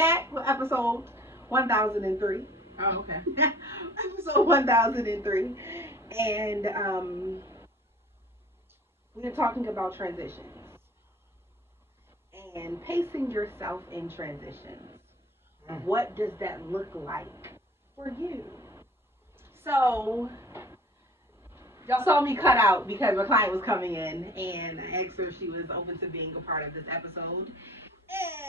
back with episode 1003. Oh, okay. Episode 1003. And we're talking about transitions and pacing yourself in transitions. What does that look like for you? So, y'all saw me cut out because my client was coming in, and I asked her if she was open to being a part of this episode.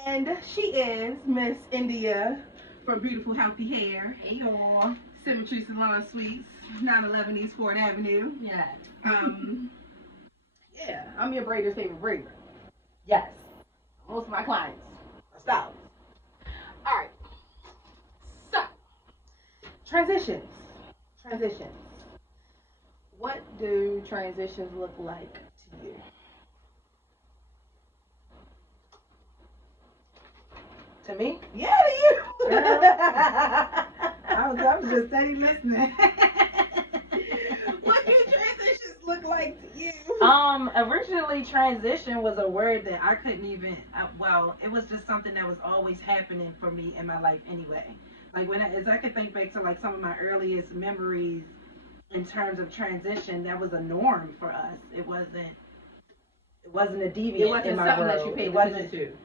And she is Miss India from Beautiful Healthy Hair. Hey, y'all. Symmetry Salon Suites, 911 East 4th Avenue. Yes. Yeah, I'm your braider's favorite braider. Yes. Most of my clients are stylists. All right. So, transitions. What do transitions look like to you? To me? Yeah, to you. I was just steady listening. What do transitions look like to you? Originally transition was a word that I couldn't even, it was just something that was always happening for me in my life anyway. Like as I could think back to like some of my earliest memories in terms of transition, that was a norm for us. It wasn't a deviant in my something world. That you paid attention to.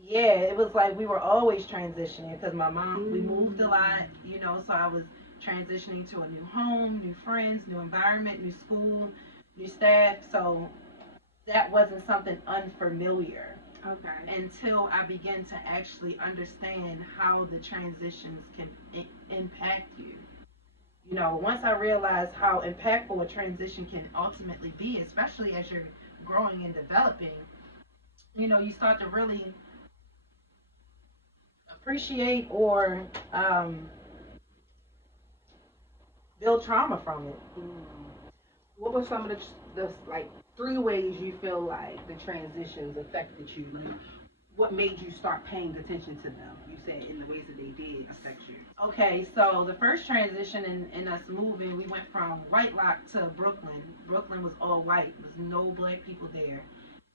Yeah, it was like we were always transitioning because my mom, we moved a lot, so I was transitioning to a new home, new friends, new environment, new school, new staff. So that wasn't something unfamiliar. Okay. Until I began to actually understand how the transitions can impact you. Once I realized how impactful a transition can ultimately be, especially as you're growing and developing, you start to really appreciate or build trauma from it. What were some of the like 3 ways you feel like the transitions affected you? Like, what made you start paying attention to them? You said in the ways that they did affect you. Okay, so the first transition in us moving, we went from White Lock to Brooklyn. Brooklyn was all white. There was no black people there.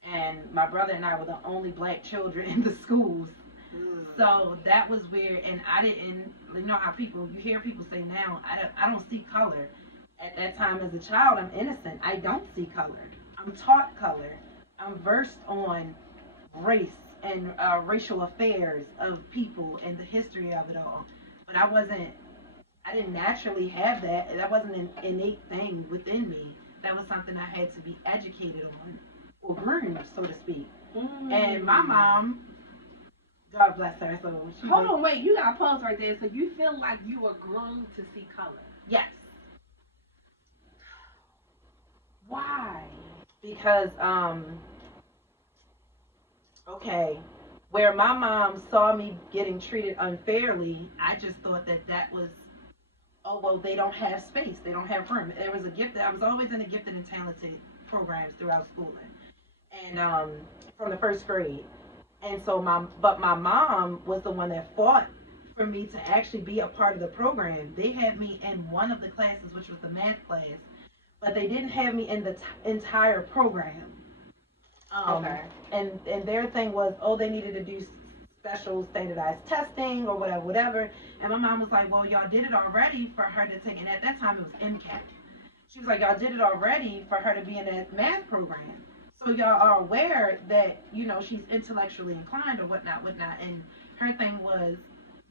And my brother and I were the only black children in the schools. So that was weird, and I didn't, how you hear people say now, I don't see color. At that time as a child, I'm innocent. I don't see color. I'm taught color. I'm versed on race and racial affairs of people and the history of it all. But I didn't naturally have that. That wasn't an innate thing within me. That was something I had to be educated on or groomed, so to speak. And my mom, God bless her. So hold on, wait, you got to pause right there. So you feel like you were groomed to see color? Yes. Why? Because okay, where my mom saw me getting treated unfairly, I just thought that was, oh well, they don't have space, they don't have room. There was a gift. I was always in the gifted and talented programs throughout schooling, and from the first grade. And so my mom was the one that fought for me to actually be a part of the program. They had me in one of the classes, which was the math class, but they didn't have me in the entire program. Okay. And their thing was, oh, they needed to do special standardized testing or whatever. And my mom was like, well, y'all did it already for her to take, and at that time it was MCAT. She was like, y'all did it already for her to be in that math program. So y'all are aware that, she's intellectually inclined or whatnot. And her thing was,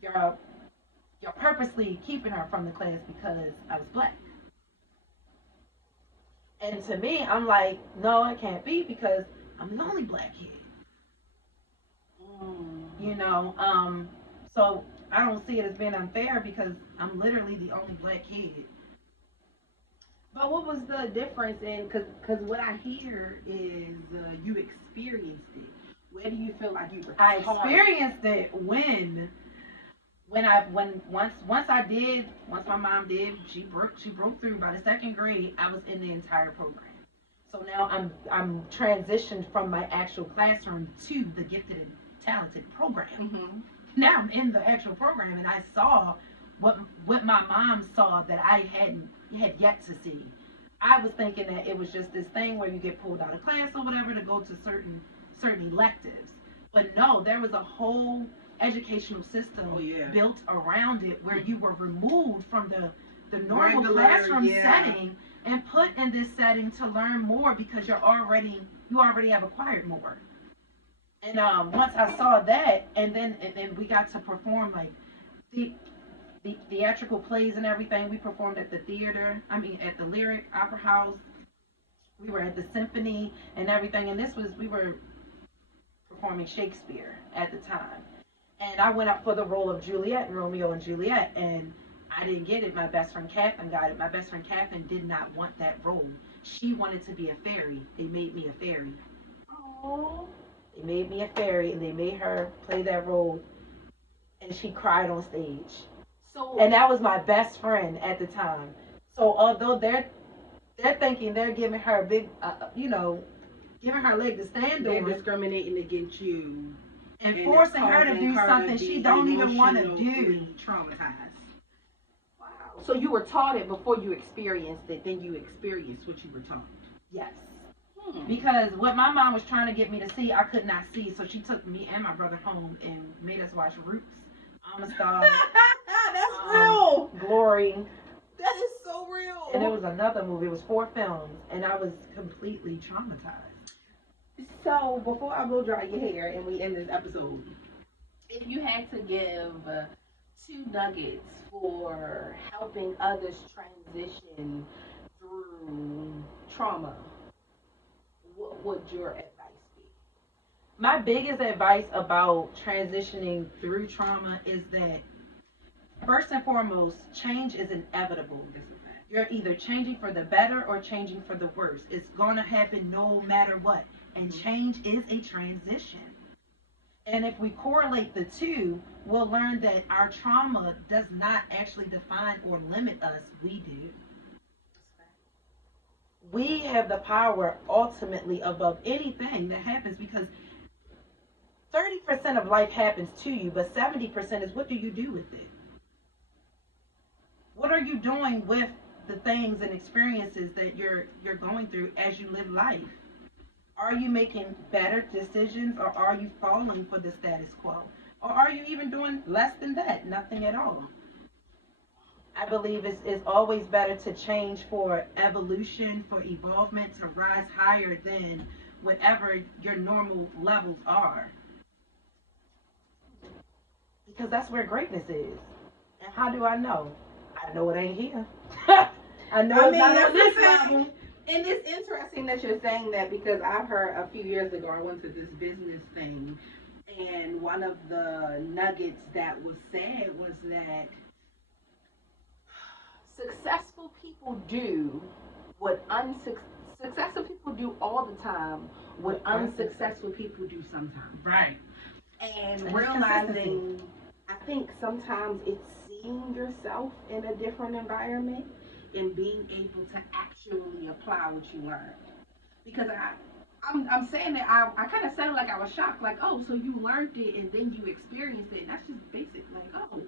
y'all purposely keeping her from the class because I was black. And to me, I'm like, no, it can't be because I'm the only black kid. So I don't see it as being unfair because I'm literally the only black kid. But what was the difference in, because what I hear is you experienced it. Where do you feel like you were I experienced it once my mom did, she broke through. By the second grade, I was in the entire program. So now I'm transitioned from my actual classroom to the gifted and talented program. Mm-hmm. Now I'm in the actual program, and I saw what my mom saw that I had yet to see. I was thinking that it was just this thing where you get pulled out of class or whatever to go to certain electives. But no, there was a whole educational system Oh, yeah. built around it, where you were removed from the normal Regular, classroom yeah. setting and put in this setting to learn more because you already have acquired more. And once I saw that, and then we got to perform like the the theatrical plays and everything. We performed at the theater. I mean, at the Lyric Opera House. We were at the symphony and everything. And we were performing Shakespeare at the time. And I went up for the role of Juliet in Romeo and Juliet, and I didn't get it. My best friend Catherine got it. My best friend Catherine did not want that role. She wanted to be a fairy. They made me a fairy. Oh. They made me a fairy, and they made her play that role, and she cried on stage. So. And that was my best friend at the time. So although they're thinking they're giving her a big, giving her a leg to stand They're on, discriminating against you and forcing her to do something she don't even want to do. emotionally traumatized. Wow. So you were taught it before you experienced it, then you experienced what you were taught. Yes. Because what my mom was trying to get me to see, I could not see. So she took me and my brother home and made us watch Roots, Amistad. That's real. Glory. That is so real. And there was another movie. It was 4 films, and I was completely traumatized. So before I blow dry your hair and we end this episode, if you had to give 2 nuggets for helping others transition through trauma, what would your advice be? My biggest advice about transitioning through trauma is that, first and foremost, change is inevitable. You're either changing for the better or changing for the worse. It's going to happen no matter what. And change is a transition. And if we correlate the two, we'll learn that our trauma does not actually define or limit us. We do. We have the power ultimately above anything that happens, because 30% of life happens to you, but 70% is what do you do with it? What are you doing with the things and experiences that you're going through as you live life? Are you making better decisions, or are you falling for the status quo? Or are you even doing less than that? Nothing at all. I believe it's always better to change for evolution, for evolvement, to rise higher than whatever your normal levels are. Because that's where greatness is. And how do I know? I know it ain't here. I know it's not on this level. And it's interesting that you're saying that, because I've heard a few years ago, I went to this business thing, and one of the nuggets that was said was that successful people do what successful people do all the time, what unsuccessful people do sometimes. Right. And realizing, I think sometimes it's seeing yourself in a different environment and being able to actually apply what you learned. Because I'm saying that I kind of sounded like I was shocked, like, oh, so you learned it and then you experienced it, and that's just basic, like, oh,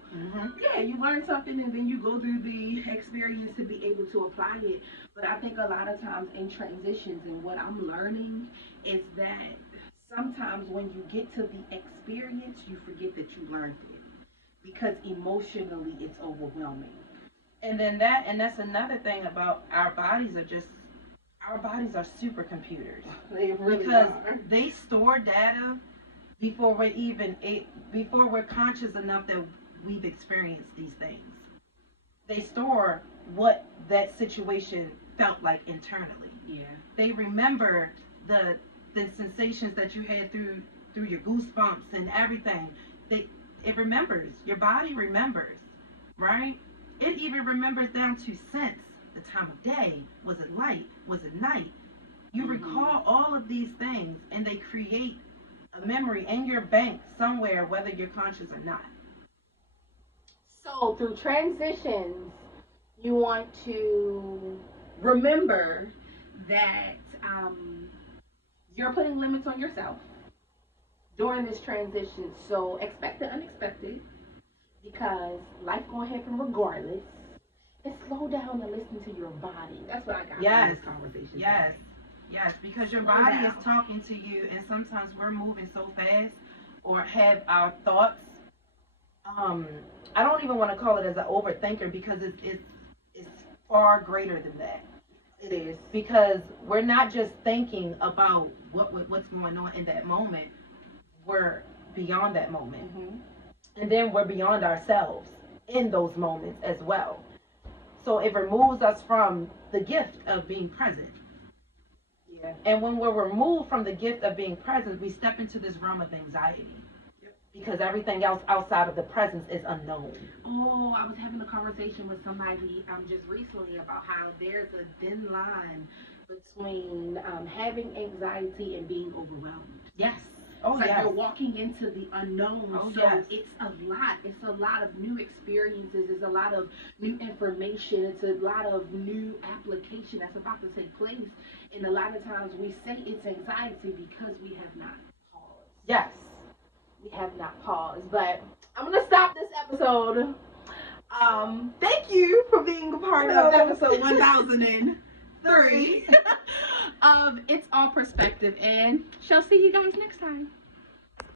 yeah, you learned something and then you go through the experience to be able to apply it. But I think a lot of times in transitions, and what I'm learning is that sometimes when you get to the experience, you forget that you learned it, because emotionally it's overwhelming. And that's another thing about our bodies are supercomputers. They really because are. they store data before we're conscious enough that we've experienced these things. They store what that situation felt like internally. Yeah. They remember the sensations that you had through your goosebumps and everything. It remembers. Your body remembers, right? It even remembers down to sense. The time of day. Was it light? Was it night? You recall all of these things, and they create a memory in your bank somewhere, whether you're conscious or not. So through transitions, you want to remember that you're putting limits on yourself during this transition. So expect the unexpected, because life gonna happen regardless. And slow down and listen to your body. That's what I got from this conversation. Yes, because your body is talking to you, and sometimes we're moving so fast, or have our thoughts I don't even want to call it as an overthinker because it's far greater than that. It is. Because we're not just thinking about what's going on in that moment. We're beyond that moment. Mm-hmm. And then we're beyond ourselves in those moments as well. So it removes us from the gift of being present. Yeah. And when we're removed from the gift of being present, we step into this realm of anxiety. Because everything else outside of the presence is unknown. Oh, I was having a conversation with somebody just recently about how there's a thin line between having anxiety and being overwhelmed. Yes. Oh, It's like yes. you're walking into the unknown. Oh, so yes. it's a lot. It's a lot of new experiences. It's a lot of new information. It's a lot of new application that's about to take place. And a lot of times we say it's anxiety because we have not paused. Yes. We have not paused, but I'm gonna stop this episode. Thank you for being a part of episode 1003 of It's All Perspective, and shall see you guys next time.